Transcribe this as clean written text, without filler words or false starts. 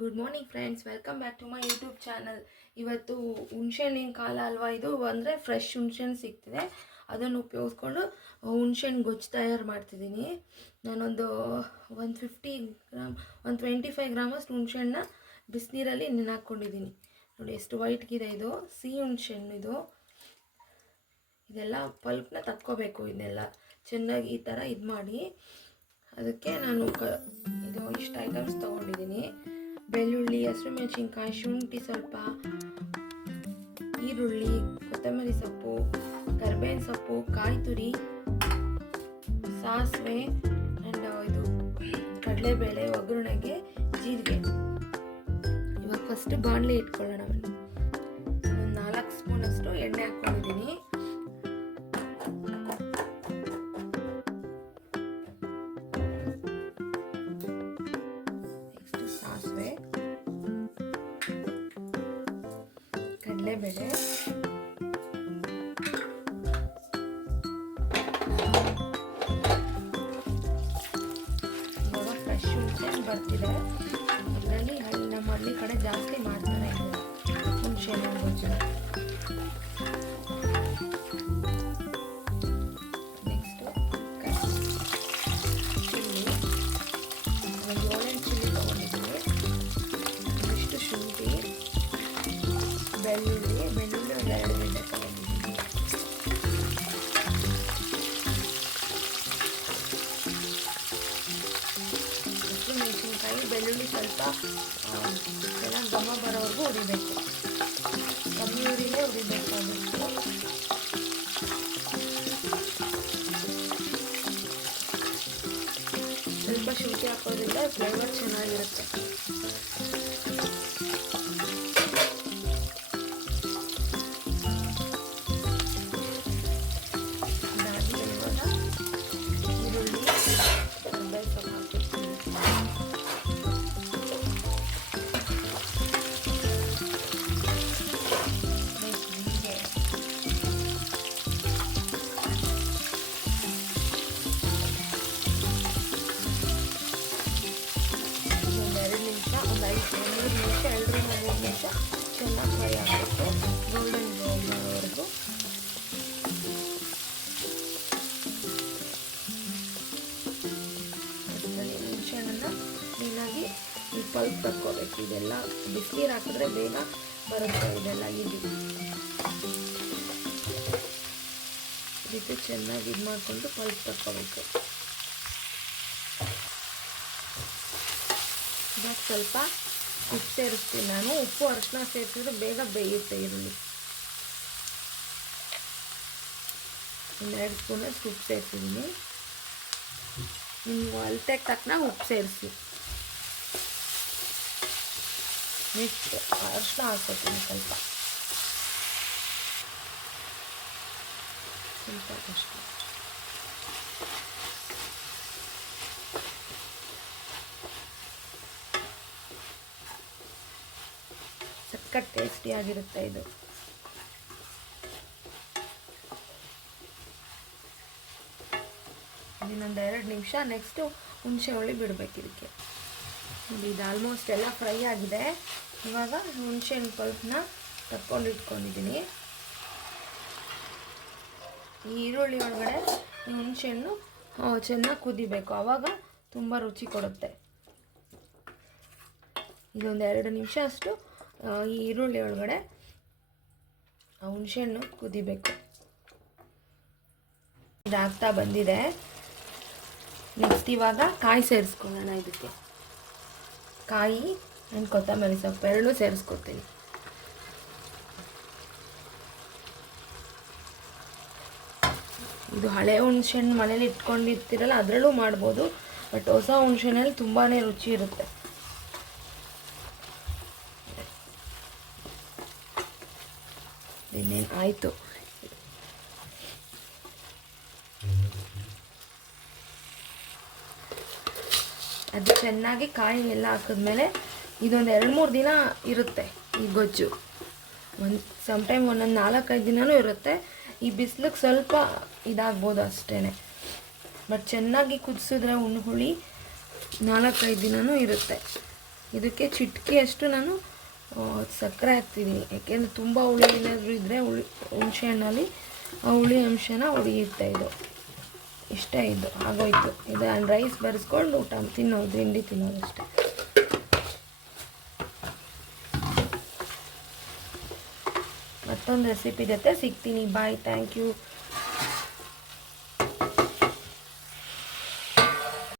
Good morning friends, welcome back to my YouTube channel. ಇವತ್ತು ಹುಣ್ಸೆಹಣ್ಣಿನ ಕಾಲ ಅಲ್ವಾ, ಇದು ಅಂದರೆ ಫ್ರೆಶ್ ಹುಣ್ಸೆಹಣ್ಣು ಸಿಗ್ತಿದೆ. ಅದನ್ನು ಉಪಯೋಗಿಸ್ಕೊಂಡು ಹುಣ್ಸೆಹಣ್ಣು ಗೊಜ್ಜು ತಯಾರು ಮಾಡ್ತಿದ್ದೀನಿ. ನಾನೊಂದು 150 ಗ್ರಾಮ್ 125 ಗ್ರಾಮಷ್ಟು ಹುಣ್ಸೆಹಣ್ಣನ್ನ ಬಿಸಿನೀರಲ್ಲಿ ನೆನೆಹಾಕ್ಕೊಂಡಿದ್ದೀನಿ. ನೋಡಿ ಎಷ್ಟು ವೈಟ್ಗಿದೆ. ಇದು ಸಿಹಿ ಹುಣ್ಸೆಹಣ್ಣು. ಇದೆಲ್ಲ ಪಲ್ಪ್ನ ತಕ್ಕೋಬೇಕು. ಇದನ್ನೆಲ್ಲ ಚೆನ್ನಾಗಿ ಈ ಥರ ಇದು ಮಾಡಿ, ಅದಕ್ಕೆ ನಾನು ಇದು ಇಷ್ಟು ಐಟಮ್ಸ್ ತೊಗೊಂಡಿದ್ದೀನಿ. ಬೆಳ್ಳುಳ್ಳಿ, ಹಸಿಮೆಣಸಿನ್ಕಾಯಿ, ಶುಂಠಿ ಸ್ವಲ್ಪ, ಈರುಳ್ಳಿ, ಕೊತ್ತಂಬರಿ ಸೊಪ್ಪು, ಕರಿಬೇವಿನ ಸೊಪ್ಪು, ಕಾಯಿ ತುರಿ, ಸಾಸಿವೆ ಆ್ಯಂಡ್ ಇದು ಕಡಲೆಬೇಳೆ, ಒಗ್ಗರಣೆಗೆ ಜೀರಿಗೆ. ಇವಾಗ ಫಸ್ಟ್ ಬಾಣಲೆ ಇಟ್ಕೊಳ್ಳೋಣ. ಒಂದು 4 ಸ್ಪೂನಷ್ಟು ಎಣ್ಣೆ ಹಾಕ್ಕೊಂಡಿದ್ದೀನಿ. ಸಾಸಿವೆ, ಕಡಲೆಬೇಳೆ, ಇವಾಗ ಫ್ರೆಶ್ ಹುಣಸೆಹಣ್ಣು ಬರ್ತಿದೆ. ಇದರಲ್ಲಿ ನಮ್ಮ ಹಳ್ಳಿ ಕಡೆ ಜಾಸ್ತಿ ಮಾಡ್ತಾರೆ ಹುಣಸೆಹಣ್ಣು ಗೊಜ್ಜು. ನೆಕ್ಸ್ಟು ಚಿಲ್ಲಿ, ಒಂದು 7 ಚಿಲ್ಲಿ ತೊಗೊಂಡಿದ್ದೀನಿ. ಇಷ್ಟು ಶುಂಠಿ, ಬೆಳ್ಳುಳ್ಳಿ ಒಂದು 2 ಗಡ್ಡೆ ತೊಗೊಂಡಿದ್ದೀನಿ. ಹಸಿಮೆಣಸಿನ್ಕಾಯಿ, ಬೆಳ್ಳುಳ್ಳಿ ಸ್ವಲ್ಪ ಚೆನ್ನಾಗಿ ಘಮ ಬರೋವರೆಗೂ ಹುರಿಬೇಕು. ಕಮ್ಮಿ ಉರಿಲೇ ಹುರಿಬೇಕು. ಅದಕ್ಕೆ ಸ್ವಲ್ಪ ಶುಂಠಿ ಹಾಕೋದ್ರಿಂದ ಫ್ಲೇವರ್ ಚೆನ್ನಾಗಿರುತ್ತೆ. ಚೆನ್ನಾಗಿ ಫ್ರೈ ಆಗಬೇಕು, ಗೋಲ್ಡನ್ ಬ್ರೌನ್ ಆಗೋವರೆಗೂ. ಅದರಲ್ಲಿ ಹುಣಸೆಹಣ್ಣನ್ನು ಕ್ಲೀನಾಗಿ ಈ ಪಲ್ಪ್ ತಕ್ಕೋಬೇಕು. ಇದೆಲ್ಲ ಬಿಸಿನೀರು ಹಾಕಿದ್ರೆ ಬೇಗ ಬರುತ್ತೆ. ಇದೆಲ್ಲ ಇದಕ್ಕೆ ಚೆನ್ನಾಗಿ ಇದು ಮಾಡಿಕೊಂಡು ಪಲ್ಪ್ ತಕ್ಕೋಬೇಕು. ಇವಾಗ ಸ್ವಲ್ಪ ಉಪ್ಪು ಸೇರಿಸ್ತೀನಿ ನಾನು. ಉಪ್ಪು ಅರಿಶಿನ ಸೇರಿಸಿದ್ರೆ ಬೇಗ ಬೇಯುತ್ತೆ ಈರುಳ್ಳಿ. 2 ಸ್ಪೂನಷ್ಟು ಉಪ್ಪು ಸೇರಿಸಿದ್ದೀನಿ. ನೀವು ಅಳತೆಗೆ ತಕ್ಕನ ಉಪ್ಪು ಸೇರಿಸಿ. ನೆಕ್ಸ್ಟ್ ಅರಿಶಿನ ಹಾಕ್ಕೊತೀನಿ ಸ್ವಲ್ಪ ಅರಿಶಿನ. ಸಖತ್ ಟೇಸ್ಟಿಯಾಗಿರುತ್ತೆ ಇದು. ಇನ್ನೊಂದು 2 ನಿಮಿಷ. ನೆಕ್ಸ್ಟು ಹುಣಸೆ ಹುಳಿ ಬಿಡಬೇಕು ಇದಕ್ಕೆ. ಇದು ಆಲ್ಮೋಸ್ಟ್ ಎಲ್ಲ ಫ್ರೈ ಆಗಿದೆ. ಇವಾಗ ಹುಣಸೆಹಣ್ಣು ಪಲ್ಪನ್ನ ತಕ್ಕೊಂಡು ಇಟ್ಕೊಂಡಿದ್ದೀನಿ. ಈ ಈರುಳ್ಳಿ ಒಳಗಡೆ ಈ ಹುಣಸೆಹಣ್ಣು ಚೆನ್ನಾಗಿ ಕುದಿಬೇಕು. ಆವಾಗ ತುಂಬ ರುಚಿ ಕೊಡುತ್ತೆ. ಇದೊಂದು 2 ನಿಮಿಷ ಅಷ್ಟು ಈ ಈರುಳ್ಳಿ ಒಳಗಡೆ ಹುಣಸೆಹಣ್ಣು ಕುದಿಬೇಕು. ಇದಾಗ್ತಾ ಬಂದಿದೆ. ನೆಕ್ಸ್ಟ್ ಇವಾಗ ಕಾಯಿ ಸೇರಿಸ್ಕೊಳ್ಳೋಣ. ಇದಕ್ಕೆ ಕಾಯಿ ಆ್ಯಂಡ್ ಕೊತ್ತಂಬರಿ ಸೊಪ್ಪು 2 ಸೇರಿಸ್ಕೊತೀನಿ. ಇದು ಹಳೆ ಹುಣಸೆಹಣ್ಣು ಮನೇಲಿ ಇಟ್ಕೊಂಡಿರ್ತೀರಲ್ಲ, ಅದರಲ್ಲೂ ಮಾಡ್ಬೋದು. ಬಟ್ ಹೊಸ ಹುಣಸೆಹಣ್ಣಲ್ಲಿ ತುಂಬಾ ರುಚಿ ಇರುತ್ತೆ. ಇನ್ನೇನು ಆಯಿತು. ಅದು ಚೆನ್ನಾಗಿ ಕಾಯಿ ಎಲ್ಲ ಹಾಕಿದ್ಮೇಲೆ ಇದೊಂದು 2-3 ದಿನ ಇರುತ್ತೆ ಈ ಗೊಜ್ಜು. ಸಮ್ಟೈಮ್ ಒಂದೊಂದು 4-5 ದಿನವೂ ಇರುತ್ತೆ. ಈ ಬಿಸಿಲಿಗೆ ಸ್ವಲ್ಪ ಇದಾಗ್ಬೋದು ಅಷ್ಟೇ. ಬಟ್ ಚೆನ್ನಾಗಿ ಕುದಿಸಿದ್ರೆ ಹುಳಿ 4-5 ದಿನವೂ ಇರುತ್ತೆ. ಇದಕ್ಕೆ ಚಿಟಿಕೆಯಷ್ಟು ನಾನು ಸಕ್ಕರೆ ಹಾಕ್ತಿದ್ದೀನಿ. ಯಾಕೆಂದರೆ ತುಂಬ ಹುಳಿ ಏನಾದರೂ ಇದ್ದರೆ ಹುಣಸೆ ಹಣ್ಣಲ್ಲಿ ಆ ಹುಳಿ ಅಂಶನ ಹೊಡೆಯುತ್ತೆ ಇದು. ಇಷ್ಟ ಇದು ಆಗೋಯ್ತು. ಇದು ರೈಸ್ ಬರೆಸ್ಕೊಂಡು ಊಟ ತಿನ್ನೋದು, ತಿಂಡಿ ತಿನ್ನೋದಷ್ಟೇ. ಮತ್ತೊಂದು ರೆಸಿಪಿ ಜೊತೆ ಸಿಗ್ತೀನಿ. ಬಾಯ್. Thank you.